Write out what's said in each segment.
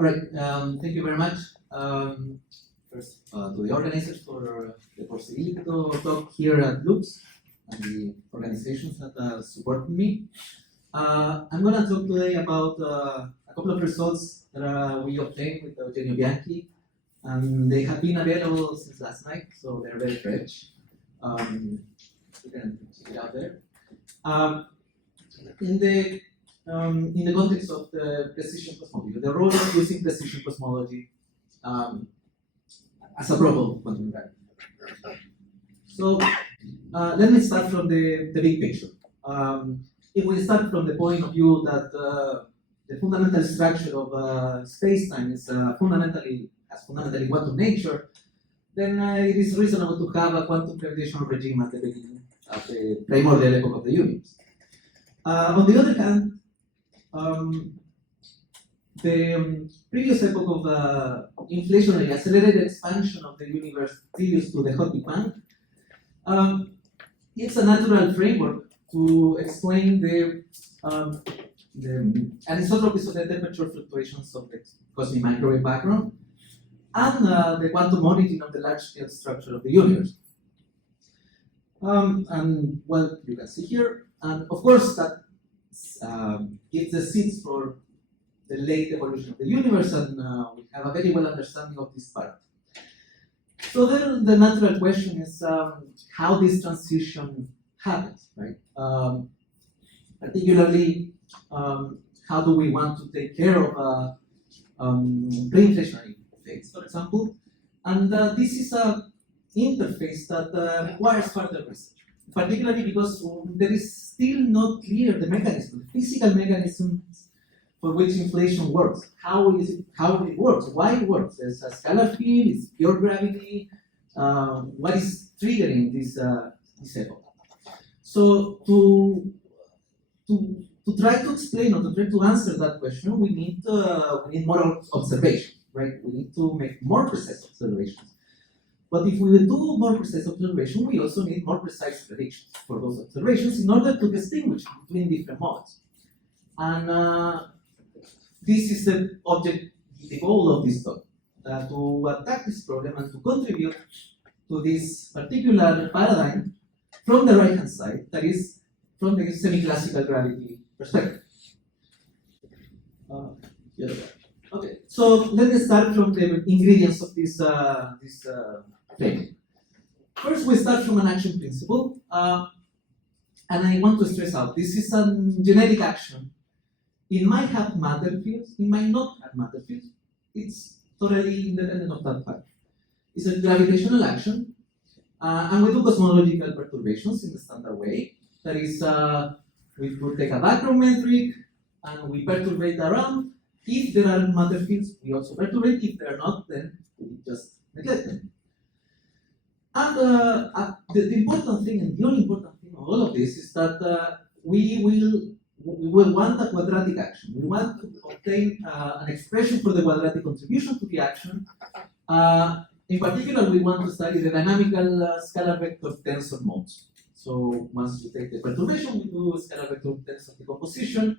All right, thank you very much. First, to the organizers for the possibility to talk here at Lux and the organizations that support me. I'm going to talk today about a couple of results that we obtained with Eugenio Bianchi, and they have been available since last night, so they're very fresh. You can check it out there. In the context of the precision cosmology, the role of using precision cosmology as a problem of quantum gravity. So let me start from the big picture. If we start from the point of view that the fundamental structure of space-time is fundamentally quantum nature, then it is reasonable to have a quantum gravitational regime at the beginning of the primordial epoch of the universe. On the other hand, the previous epoch of inflationary accelerated expansion of the universe previous to the hot Big Bang, it's a natural framework to explain the anisotropies of the temperature fluctuations of the cosmic microwave background and the quantum origin of the large-scale structure of the universe. And well, you can see here, and of course that gives the seeds for the late evolution of the universe, and we have a very well understanding of this part. So then the natural question is how this transition happens, right? Particularly, how do we want to take care of pre-inflationary phase, for example? And this is an interface that requires further research, particularly because there is still not clear the mechanism, the physical mechanisms for which inflation works. How it works, why it works. There's a scalar field, it's pure gravity. What is triggering this epoch? So to try to explain or to try to answer that question, we need more observation, right? We need to make more precise observations. But if we do more precise observation, we also need more precise predictions for those observations in order to distinguish between different models. And this is the goal of this talk, to attack this problem and to contribute to this particular paradigm from the right-hand side, that is, from the semi-classical gravity perspective. Okay, so let me start from the ingredients of this thing. First, we start from an action principle, and I want to stress out, this is a genetic action. It might have matter fields, it might not have matter fields. It's totally independent of that fact. It's a gravitational action, and we do cosmological perturbations in the standard way. That is, we would take a background metric, and we perturbate around. If there are matter fields, we also perturbate. If there are not, then we just neglect them. And the important thing, and the only important thing of all of this, is that we will want a quadratic action. We want to obtain an expression for the quadratic contribution to the action. In particular, we want to study the dynamical scalar vector tensor modes. So once you take the perturbation, we do scalar vector tensor decomposition.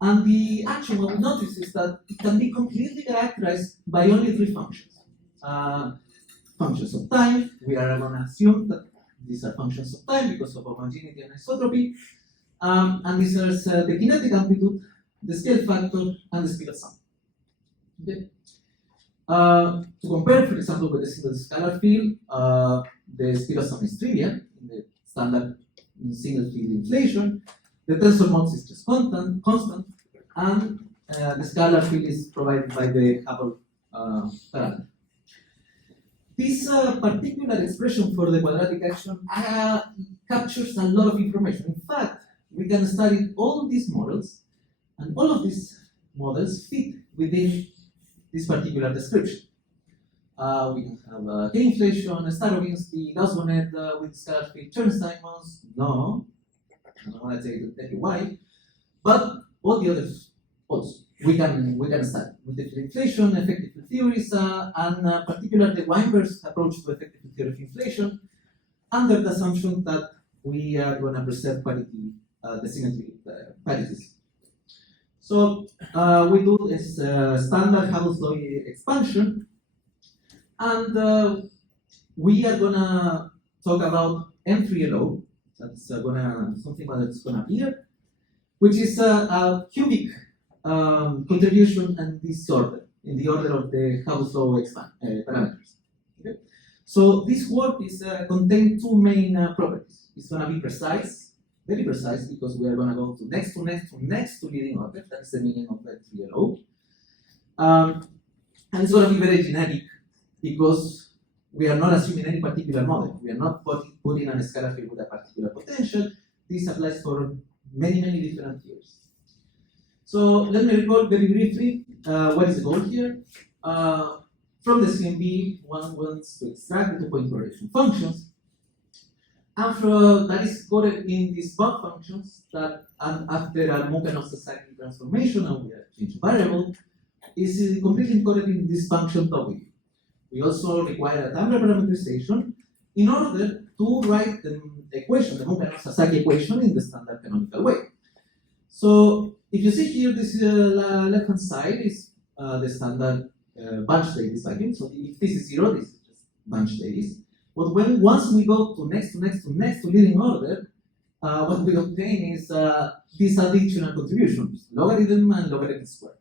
And the action, what we notice is that it can be completely characterized by only three functions. Functions of time, we are going to assume that these are functions of time because of homogeneity and isotropy. And these are the kinetic amplitude, the scale factor, and the speed of sound. Okay. To compare, for example, with the single scalar field, the speed of sound is trivial in the standard single field inflation. The tensor modes is just constant, and the scalar field is provided by the Hubble parameter. This particular expression for the quadratic action captures a lot of information. In fact, we can study all of these models, and all of these models fit within this particular description. We can have K-inflation, Starobinsky, Gauss-Bonnet with scalar field Chern-Simons. No, I don't want to tell you why, but all the others also we can study with the inflation, effective field theories, and particularly the Weinberg's approach to effective field theory of inflation, under the assumption that we are going to preserve parity, the symmetry parities. So we do this standard Hubble's law expansion, and we are gonna talk about M3LO. That's something that's gonna appear, which is a cubic contribution and disorder in the order of the Hubble's law parameters. Okay? So this work is contain two main properties. It's gonna be precise, very precise, because we are gonna go to next to leading order. That's the meaning of M3LO. And it's gonna be very generic because we are not assuming any particular model. We are not putting on a scalar field with a particular potential. This applies for many different theories. So let me recall very briefly what is the goal here. From the CMB, one wants to extract the two-point correlation functions. And that is coded in these bump functions that after a Mukhanov-Sasaki transformation, and we are changing variable, is completely encoded in this function W. We also require a time parameterization in order to write the equation, the Mukhanov-Sasaki equation, in the standard canonical way. So if you see here, this left-hand side is the standard bunch Davis vacuum. So if this is 0, this is just bunch Davis. But once we go to next to leading order, what we obtain is these additional contributions, logarithm and logarithm squared.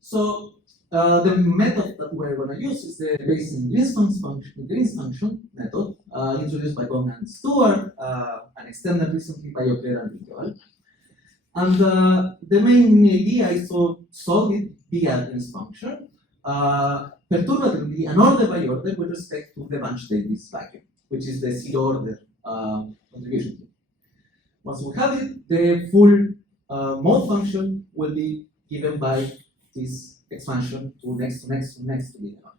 So the method that we're going to use is the Bayesian Green's function method, introduced by Gong and Stewart, and extended recently by Oclair and Rival. And the main idea is to solve it via Green's function, perturbatively and order by order with respect to the bunch Davis vacuum, which is the zero order contribution. Once we have it, the full mode function will be given by this expansion to next to leading order.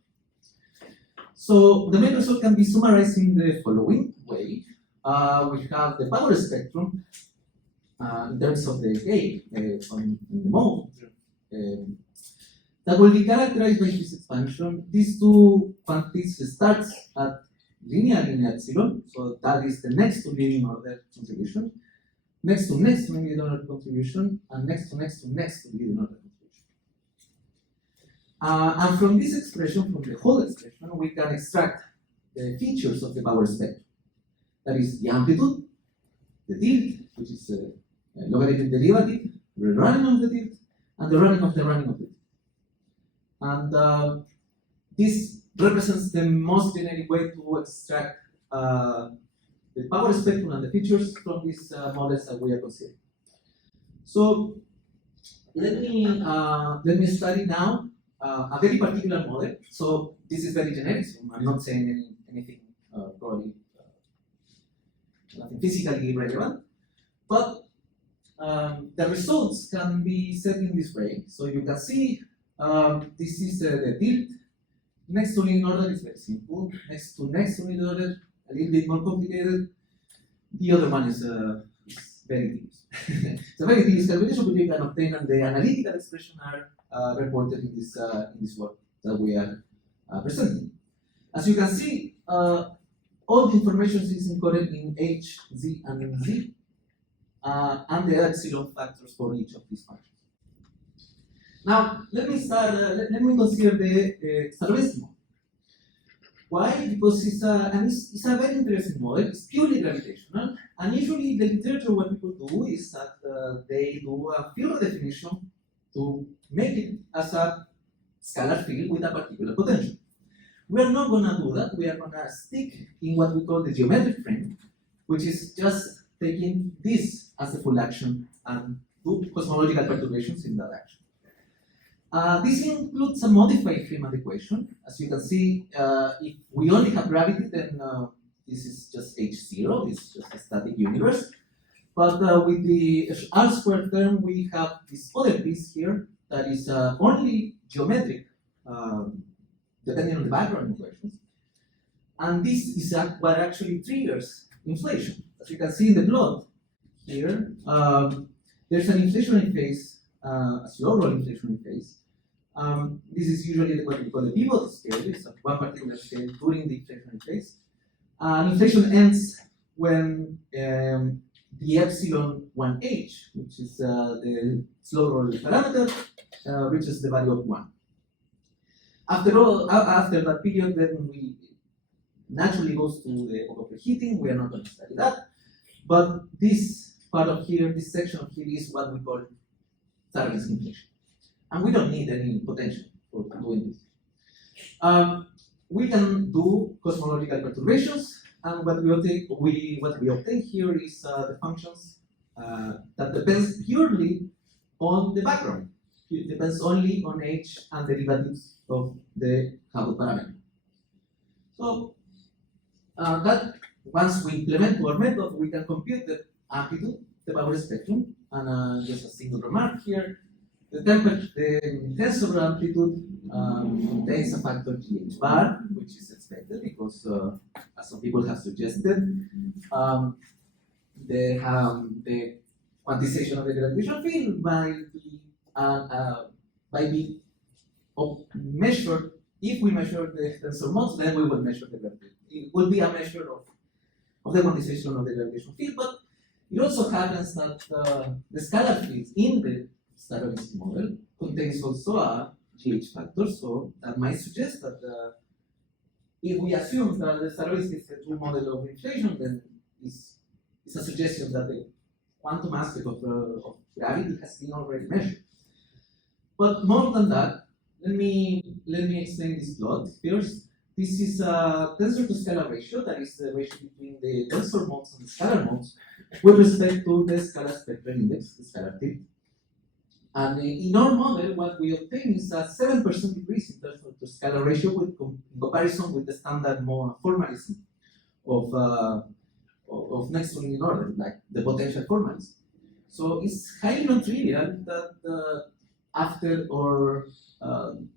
So the main result can be summarized in the following way. We have the power spectrum in terms of the gate on the mode that will be characterized by this expansion. These two quantities starts at linear epsilon, so that is the next to leading order contribution, next to leading order contribution, and next to leading order contribution. And from this expression, from the whole expression, we can extract the features of the power spectrum. That is the amplitude, the tilt, which is logarithm derivative, the running of the tilt, and the running of the tilt. And this represents the most generic way to extract the power spectrum and the features from these models that we are considering. So let me study now a very particular model. So this is very generic, so I'm not saying anything probably nothing physically relevant, but the results can be set in this way. So you can see this is the tilt. Next to leading order is very simple. Next to leading order, a little bit more complicated. The other one is very tedious. It's a very tedious calculation, but you can obtain, and the analytical expression are reported in this work that we are presenting. As you can see, all the information is encoded in H, Z, and Z, and the epsilon factors for each of these functions. Now, let me consider the Starovsky model. Why? Because it's a very interesting model. It's purely gravitational, and usually the literature what people do is that they do a field definition to make it as a scalar field with a particular potential. We are not going to do that. We are going to stick in what we call the geometric frame, which is just taking this as a full action and do cosmological perturbations in that action. This includes a modified Freeman equation. As you can see, if we only have gravity, then this is just H0, this is just a static universe. But with the R squared term, we have this other piece here that is only geometric, depending on the background equations. And this is what actually triggers inflation. As you can see in the plot here, there's an inflationary phase, a slow roll inflationary phase. This is usually what we call the pivot scale. It's one particular scale during the inflationary phase. Inflation ends when the epsilon 1h, which is the slow roll parameter, reaches the value of 1. After all, after that period, then we naturally goes to the overheating. We are not going to study that. But this part of here, this section of here, is what we call Target's inflation. And we don't need any potential for doing this. We can do cosmological perturbations, and what we obtain here is the functions that depends purely on the background. It depends only on h and derivatives of the Hubble parameter. So that once we implement our method, we can compute the amplitude, the power spectrum, and just a single remark here. The tensor amplitude contains a factor GH bar, which is expected because, as some people have suggested, the quantization of the gravitational field might be measured. If we measure the tensor modes, then we will measure the gravitational field. It will be a measure of the quantization of the gravitational field, but it also happens that the scalar field in the Starobinsky model contains also a GH factor, so that might suggest that if we assume that the Starobinsky is a true model of inflation, then it's a suggestion that the quantum aspect of gravity has been already measured. But more than that, let me explain this plot first. This is a tensor to scalar ratio, that is the ratio between the tensor modes and the scalar modes with respect to the scalar spectral index, the scalar tilt. And in our model, what we obtain is a 7% decrease in terms of the scalar ratio in comparison with the standard formalism of next to in order, like the potential formalism. So it's highly non-trivial that after our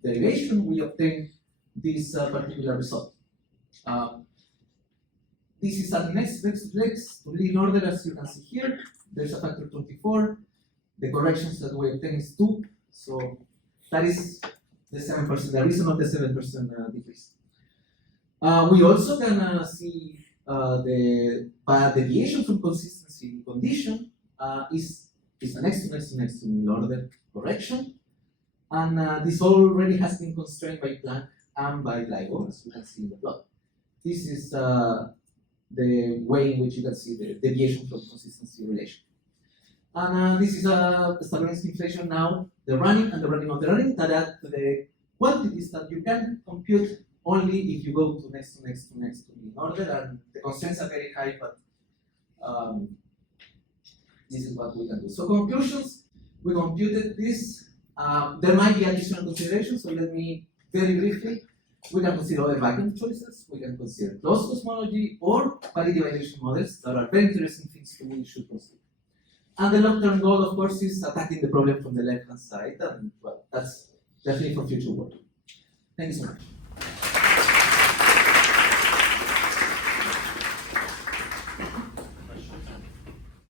derivation, we obtain this particular result. This is a next to lead order, as you can see here. There's a factor 24. The corrections that we obtain is 2, so that is the 7%, the reason of the 7% decrease. We also can see the deviation from consistency condition is a next to in order correction, and this already has been constrained by Planck and by LIGO, as you can see in the plot. This is the way in which you can see the deviation from consistency relation. And this is a Starobinsky inflation now, the running and the running of the running, that are the quantities that you can compute only if you go to next to in order, and the constraints are very high, but this is what we can do. So conclusions, we computed this. There might be additional considerations, so let me very briefly. We can consider other vacuum choices, we can consider closed cosmology or validity violation models that are very interesting things we should consider. And the long-term goal, of course, is attacking the problem from the left-hand side, and well, that's definitely for future work. Thank you so much.